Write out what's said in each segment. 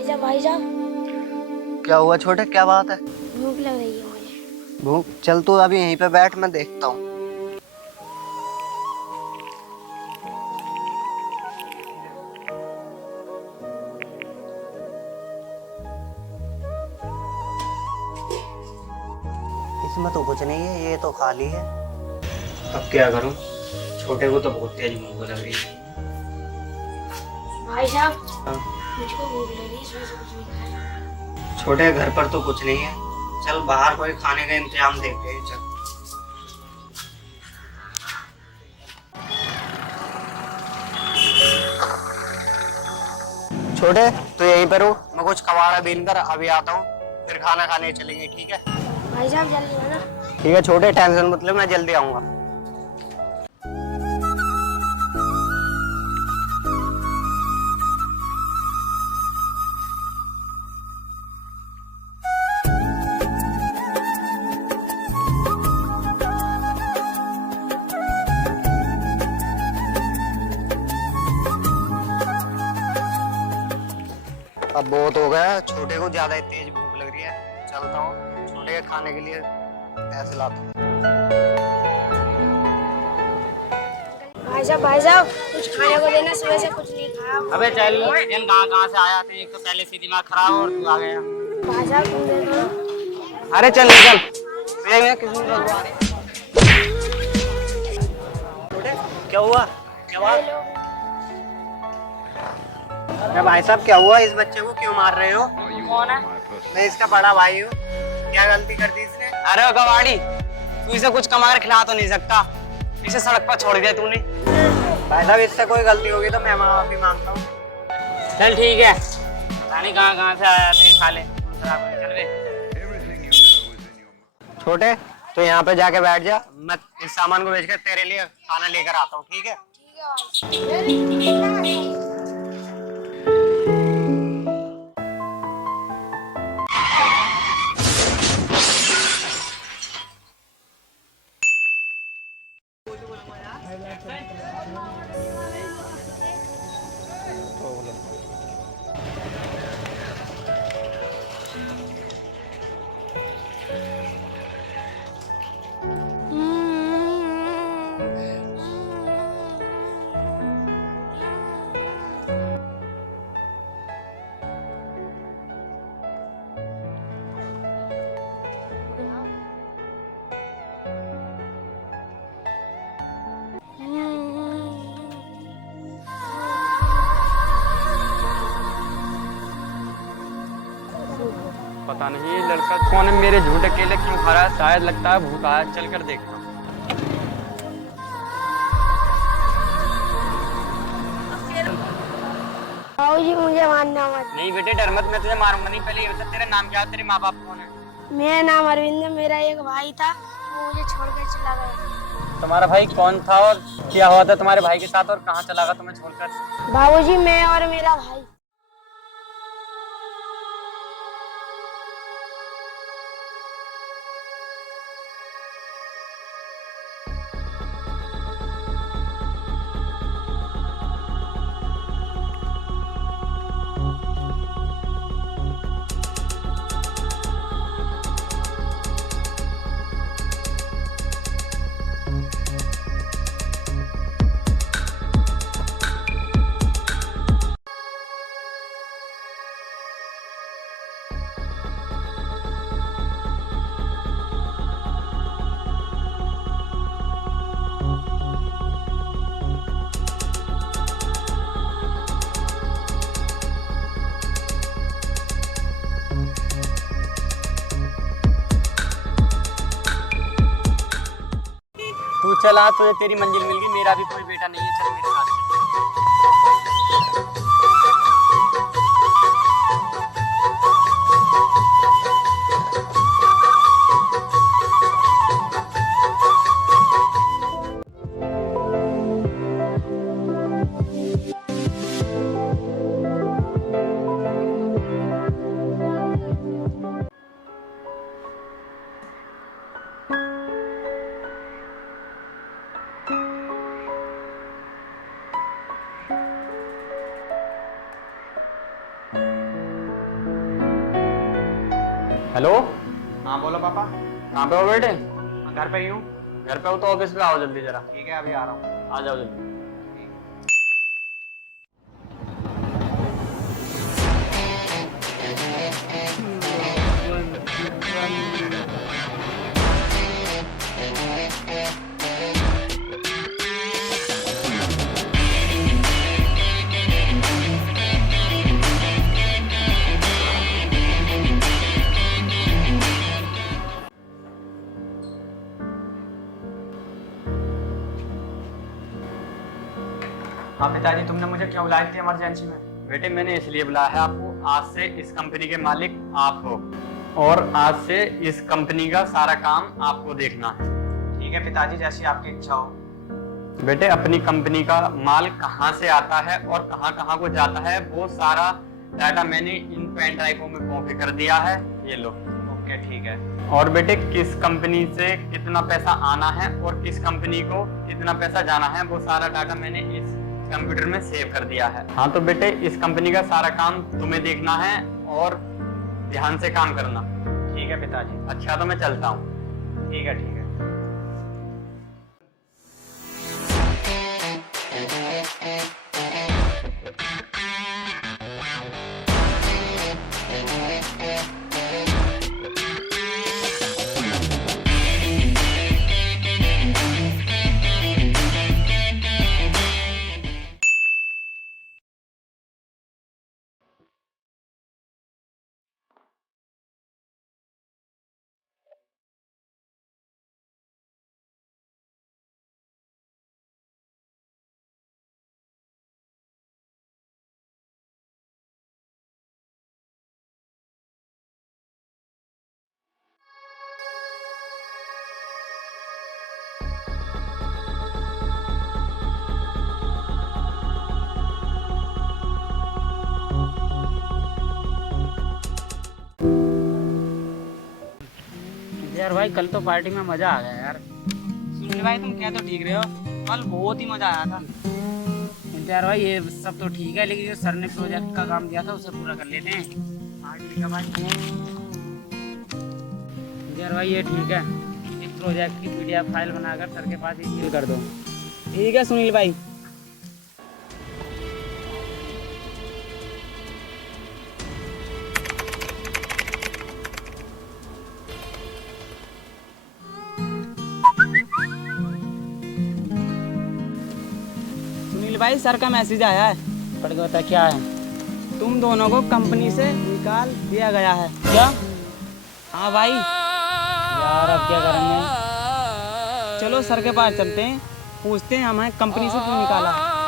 भाई साहब। क्या हुआ छोटे, क्या बात है? भूख लग रही है मुझे। भूख? चल तू अभी यहीं पे बैठ, मैं देखता हूँ। इसमें तो कुछ नहीं है, ये तो खाली है। अब क्या करूँ? छोटे को तो बहुत तेज भूख लग रही है। भाई साहब, हाँ? मुझको भूख लग रही है, इसमें से कुछ नहीं खाया। छोटे घर पर तो कुछ नहीं है, चल बाहर कोई खाने का इंतजाम देखते हैं। चल छोटे, तो यहीं पर हो, मैं कुछ कबाड़ा बीन कर अभी आता हूँ, फिर खाना खाने चलेंगे, ठीक है? भाई साहब जल्दी आना। ठीक है छोटे, टेंशन मत ले, मैं जल्दी आऊंगा। अब बहुत हो गया, छोटे को ज्यादा ही तेज भूख लग रही है। चलता हूँ, छोटे के खाने के लिए पैसे लाता हूँ। भाई साहब कुछ खाने को देना, सुबह से कुछ नहीं खाया। अबे चल, इन कहाँ से आया थे? एक तो पहले से दिमाग खराब और तू आ गया। भाई साहब तुम दे दो। अरे चल निकल, तो ये मैं किसी को लगवा रही। छोटे क्या हुआ, क्या बात? अरे भाई साहब क्या हुआ, इस बच्चे को क्यों मार रहे हो? कौन है? मैं इसका बड़ा भाई हूँ। क्या गलती कर दी इसने? अरे ओ कबाड़ी, तू इसे कुछ कमा कर खिला तो नहीं सकता, इसे सड़क पर छोड़ दिया तूने। भाई साहब इससे कोई गलती होगी तो मैं माफी मांगता हूँ। चल ठीक है, पता नहीं कहाँ से आया थे, खा ले। खराब है, चल रे। छोटे तो यहाँ पे जाके बैठ जा, मैं इस सामान को बेचकर तेरे लिए खाना लेकर आता हूँ, ठीक है? पता नहीं ये लड़का कौन है, मेरे झूठे केले क्यों खा रहा है? शायद लगता है भूत आया, चल कर देखता हूँ। जी मुझे मारना मत। नहीं बेटे डर मत, मैं तुझे मारूंगा नहीं। पहले ये बता तेरा नाम क्या है, तेरे माँ बाप कौन है? मेरा नाम अरविंद है, मेरा एक भाई था, वो मुझे छोड़कर चला गया। तुम्हारा भाई कौन था और क्या हुआ था तुम्हारे भाई के साथ, और कहाँ चला गया तुम्हें छोड़कर? बाबूजी मैं और मेरा भाई। तू चला, तुझे तेरी मंजिल मिल गई, मेरा भी कोई बेटा नहीं है, चल मेरे साथ। हेलो, हाँ बोलो पापा। कहाँ पे हो बेटे? घर पे ही हूँ। घर पे हो तो ऑफिस पे आओ जल्दी जरा। ठीक है अभी आ रहा हूँ। आ जाओ जल्दी। हाँ पिताजी, तुमने मुझे क्यों बुलाई थी इमरजेंसी में? बेटे मैंने इसलिए बुलाया है आपको, आज से इस कंपनी के मालिक आप हो और आज से इस कंपनी का सारा काम आपको देखना है। ठीक है पिताजी, जैसी आपकी इच्छा हो। बेटे अपनी कंपनी का माल कहाँ से आता है और कहाँ कहाँ को जाता है वो सारा डाटा मैंने इन पेन ड्राइवों में कॉपी कर दिया है, ये लो। ओके ठीक है। और बेटे किस कंपनी से कितना पैसा आना है और किस कंपनी को कितना पैसा जाना है वो सारा डाटा मैंने इस कंप्यूटर में सेव कर दिया है। हाँ तो बेटे इस कंपनी का सारा काम तुम्हें देखना है और ध्यान से काम करना। ठीक है पिताजी। अच्छा तो मैं चलता हूँ। ठीक है ठीक है। यार भाई कल तो पार्टी में मजा आ गया यार। सुनील भाई तुम कह तो ठीक रहे हो, कल बहुत ही मजा आया था। यार भाई ये सब तो ठीक है लेकिन जो सर ने प्रोजेक्ट का काम दिया था उसे पूरा कर लेते हैं। हाँ ठीक है भाई। यार भाई ये ठीक है, इस प्रोजेक्ट की पीडीएफ फाइल बनाकर सर के पास ईमेल कर दो। ठीक है सुनील भाई। सुनील भाई सर का मैसेज आया है। पढ़ के बता क्या है। तुम दोनों को कंपनी से निकाल दिया गया है। क्या? हाँ भाई। यार अब क्या करेंगे? चलो सर के पास चलते हैं, पूछते हैं हमें कंपनी से क्यों निकाला।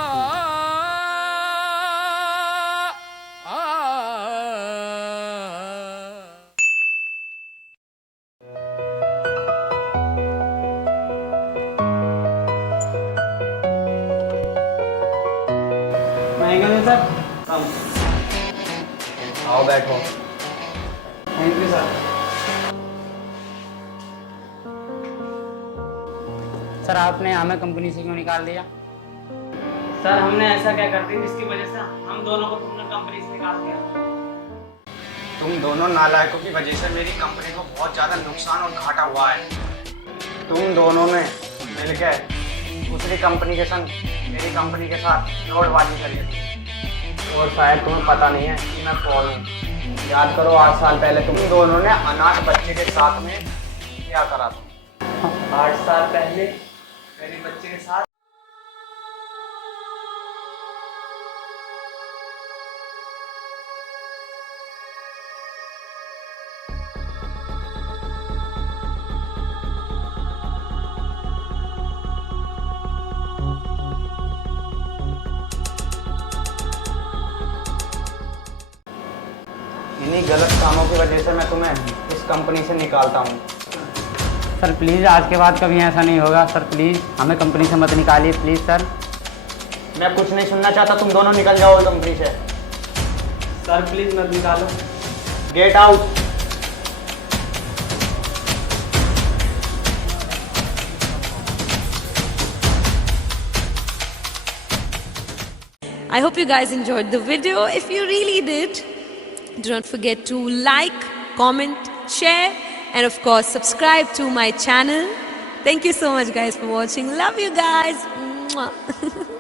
सर आओ बैठो। Thank you sir. सर आपने हमें कंपनी से क्यों निकाल दिया? सर हमने ऐसा क्या कर दिया जिसकी वजह से हम दोनों को तुमने कंपनी से निकाल दिया। तुम दोनों नालायकों की वजह से मेरी कंपनी को बहुत ज़्यादा नुकसान और घाटा हुआ है। तुम दोनों ने मिलकर दूसरी कंपनी के संग मेरी कंपनी के साथ फ्रॉडबाजी करी है। और शायद तुम्हें पता नहीं है कि मैं कौन हूँ। याद करो 8 साल पहले तुम दोनों ने अनाथ बच्चे के साथ में क्या करा था। 8 साल पहले मेरे बच्चे के साथ इन्हीं गलत कामों की वजह से मैं तुम्हें इस कंपनी से निकालता हूँ। सर प्लीज़ आज के बाद कभी ऐसा नहीं होगा। सर प्लीज़ हमें कंपनी से मत निकालिए प्लीज़ सर। मैं कुछ नहीं सुनना चाहता, तुम दोनों निकल जाओ कंपनी से। सर प्लीज मत निकालो। Get out. I hope you guys enjoyed the video. If you really did, do not forget to like, comment, share, and of course, subscribe to my channel. Thank you so much, guys, for watching. Love you guys. Mwah.